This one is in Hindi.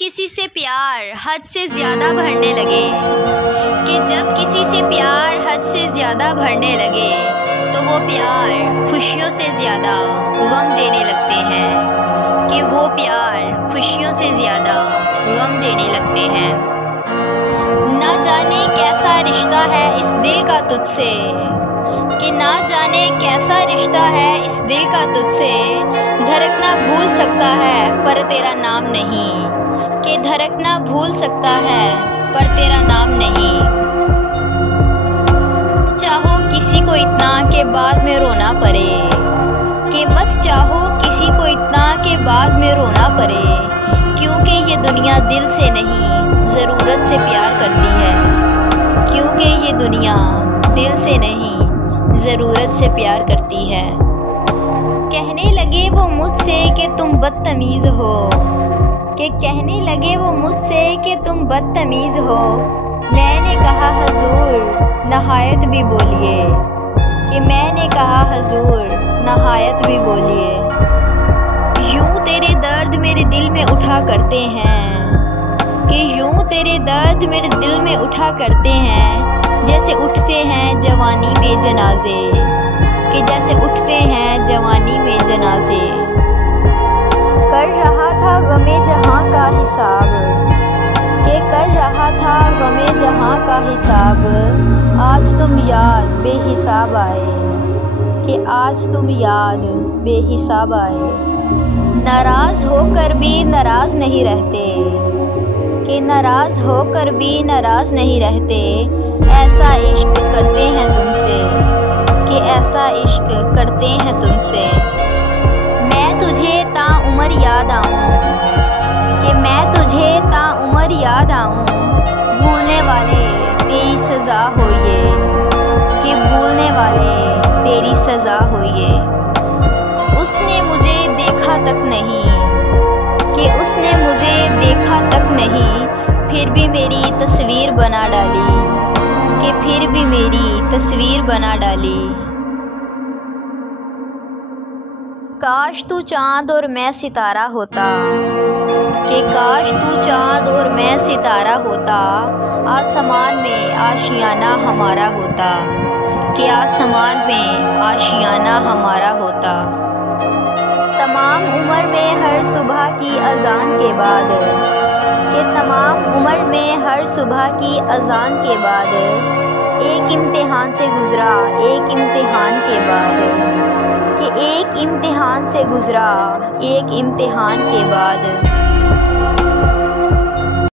किसी से प्यार हद से ज़्यादा बढ़ने लगे, कि जब किसी से प्यार हद से ज़्यादा बढ़ने लगे तो वो प्यार खुशियों से ज़्यादा गम देने लगते हैं, कि वो प्यार खुशियों से ज़्यादा गम देने लगते हैं। ना जाने कैसा रिश्ता है इस दिल का तुझसे, कि ना जाने कैसा रिश्ता है इस दिल का तुझसे, धड़कना भूल सकता है पर तेरा नाम नहीं, कि धड़कना भूल सकता है पर तेरा नाम नहीं। चाहो किसी को इतना के बाद में रोना पड़े, कि मत चाहो किसी को इतना के बाद में रोना पड़े, क्योंकि ये दुनिया दिल से नहीं ज़रूरत से प्यार करती है, क्योंकि ये दुनिया दिल से नहीं ज़रूरत से प्यार करती है। कहने लगे वो मुझसे कि तुम बदतमीज़ हो, कि कहने लगे वो मुझसे कि तुम बदतमीज़ हो, मैंने कहा हजूर नहायत भी बोलिए, कि मैंने कहा हजूर नहायत भी बोलिए। यूं तेरे दर्द मेरे दिल में उठा करते हैं, कि यूं तेरे दर्द मेरे दिल में उठा करते हैं, जैसे उठते हैं जवानी में जनाजे, कि जैसे उठते हैं जवानी में जनाजे। कर रहा था गमे जहां का हिसाब, के कर रहा था गमे जहां का हिसाब, आज तुम याद बेहिसाब आए, कि आज तुम याद बेहिसाब आए। नाराज़ होकर भी नाराज़ नहीं रहते, कि नाराज़ होकर भी नाराज़ नहीं रहते, ऐसा इश्क करते हैं तुमसे, कि ऐसा इश्क करते हैं तुमसे। मैं तुझे ताउम्र याद आऊँ, कि मैं तुझे ताउम्र याद आऊँ, भूलने वाले तेरी सज़ा हो ये, कि भूलने वाले तेरी सज़ा हो ये। उसने मुझे देखा तक नहीं, कि उसने मुझे देखा तक नहीं, फिर भी मेरी तस्वीर बना डाली, कि फिर भी मेरी तस्वीर बना डाली। काश तू चाँद और मैं सितारा होता, कि काश तू चाँद और मैं सितारा होता, आसमान में आशियाना हमारा होता, कि आसमान में आशियाना हमारा होता। तमाम उम्र में हर सुबह की अज़ान के बाद, कि तमाम उम्र में हर सुबह की अज़ान के बाद, एक इम्तिहान से गुज़रा एक इम्तिहान के बाद, कि एक इम्तिहान से गुज़रा एक इम्तिहान के बाद।